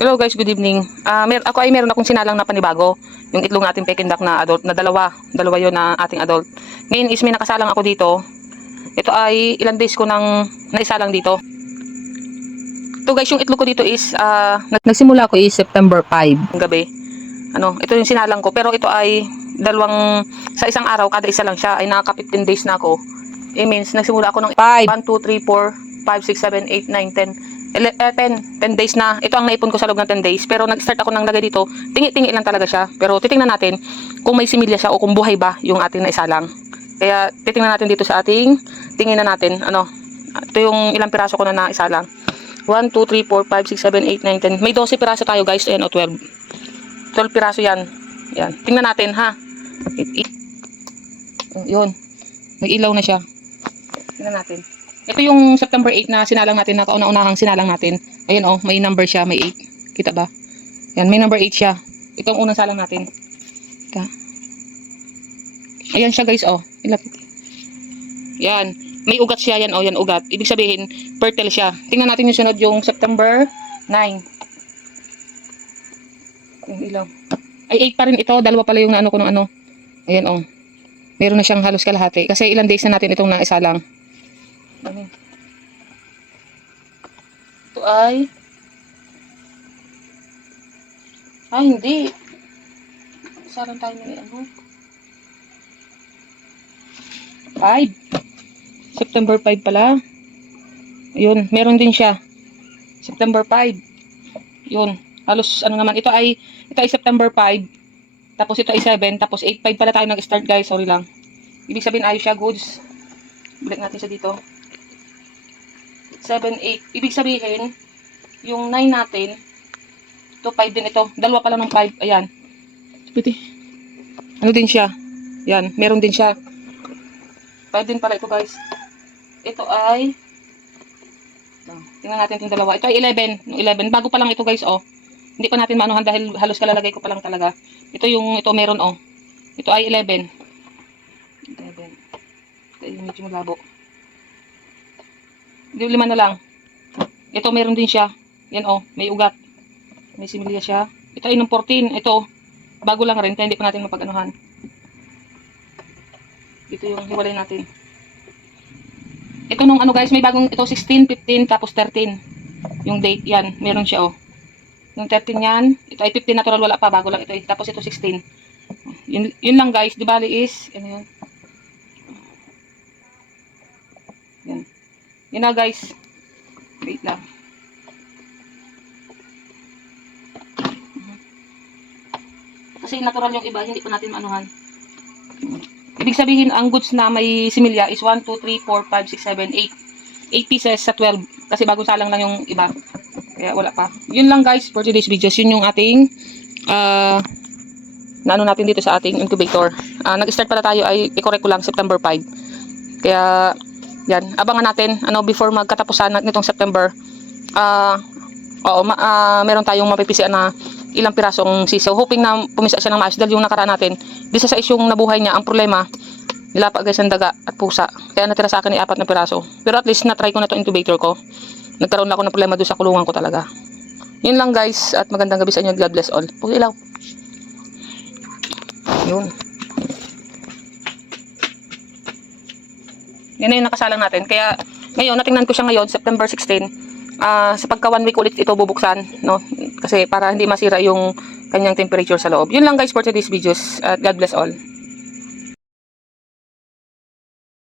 Hello guys, good evening. Ah, mer ako ay meron akong sinalang na panibago. Yung itlog nating Peking duck na adult na dalawa. Dalawa 'yon na ating adult. Ngayon is may nakasalang ako dito. Ito ay ilang days ko nang naisalang dito. Ito guys, yung itlog ko dito is nag- nagsimula ko is September 5 ng gabi. Ano, ito yung sinalang ko pero ito ay dalawang sa isang araw kada isa lang siya ay nakaka 15 days na ako. It means nagsimula ako ng 5 1 2 3 4 5 6 7 8 9 10 Ele- eh, 10, 10 days na. Ito ang naipon ko sa loob ng 10 days. Pero nag-start ako ng lagay dito. Tingi-tingi lang talaga siya. Pero titingnan natin kung may similya siya o kung buhay ba yung ating naisalang. Kaya titingnan natin dito sa ating, tingin na natin, ano, ito yung ilang piraso ko na naisalang. 1, 2, 3, 4, 5, 6, 7, 8, 9, 10. May 12 piraso tayo guys. Ayan, o 12. 12 piraso yan. Yan. Tingnan natin ha. It, it. Yun. May ilaw na siya. Tingnan natin. Ito yung September 8 na sinalang natin, na kauna-unahang sinalang natin. Ayun oh, may number siya, may 8. Kita ba? Yan, may number 8 siya. Ito ang unang salang natin. Kita. Ayan siya guys, oh. Ilapit. Yan. May ugat siya yan, oh. Yan, ugat. Ibig sabihin, fertile siya. Tingnan natin yung sunod, yung September 9. Yung ilaw. Ay, 8 pa rin ito. Dalawa pala yung naano ko ano. Ayan, oh. Meron na siyang halos kalahati. Kasi ilang days na natin itong naisalang. Ano? Ito ay... Ay, hindi. Sarang tayo may ano. 5. September 5 pala. Yun, meron din siya. September 5. Yun, halos ano naman. Ito ay, ito ay September 5. Tapos ito ay 7. Tapos 8-5 pala tayo nag-start guys. Sorry lang. Ibig sabihin ayos siya, goods. Balik natin siya dito. 7, 8. Ibig sabihin, yung 9 natin, ito 5 din ito. Dalawa pala ng 5. Ayan. Pwede. Ano din siya? Yan, meron din siya. 5 din pala ito guys. Ito ay, tingnan natin itong dalawa. Ito ay 11. Yung 11. Bago pa lang ito guys, oh. Hindi pa natin maanuhan dahil halos kalalagay ko pa lang talaga. Ito yung, ito meron, oh. Ito ay 11. 11. Ito ay medyo malabo. Lima na lang. Ito, meron din siya. Yan, oh. May ugat. May similya siya. Ito ay nung 14. Ito, bago lang rin. Kaya hindi pa natin mapag-anuhan. Ito yung hiwalay natin. Ito nung ano guys, may bagong, ito 16, 15, tapos 13. Yung date, yan. Meron siya, oh. Yung 13 yan. Ito ay 15 natural, wala pa. Bago lang ito eh. Tapos ito 16. Yun, yun lang guys. Di bali is, ano yun? Yan. Yun na guys. Wait lang. Kasi natural yung iba, hindi pa natin maanuhan. Ibig sabihin, ang goods na may similya is 1, 2, 3, 4, 5, 6, 7, 8. 8 pieces sa 12. Kasi bagong salang lang yung iba. Kaya wala pa. Yun lang guys for today's videos. Yun yung ating uh, naano natin dito sa ating incubator. Ah, nag-start pala tayo ay i-correct ko lang September 5. Kaya yan, abangan natin ano before magkatapusan nitong September. Ah, oo, ma- ah, meron tayong mapipisian na ilang pirasong sisaw. Hoping na pumisa siya ng maayos dahil yung nakaraan natin, di sa sa isyong nabuhay niya, ang problema, nilapa guys ang daga at pusa. Kaya natira sa akin ay apat na piraso. Pero at least na-try ko na itong incubator ko. Nagkaroon na ako ng problema doon sa kulungan ko talaga. Yun lang guys at magandang gabi sa inyo. God bless all. Pugi ilaw. Yun. Yan na yung nakasalang natin. Kaya ngayon, natingnan ko siya ngayon, September 16. Ah, sa pagka one week ulit ito bubuksan, no? Kasi para hindi masira yung kanyang temperature sa loob. Yun lang guys for today's videos. At God bless all.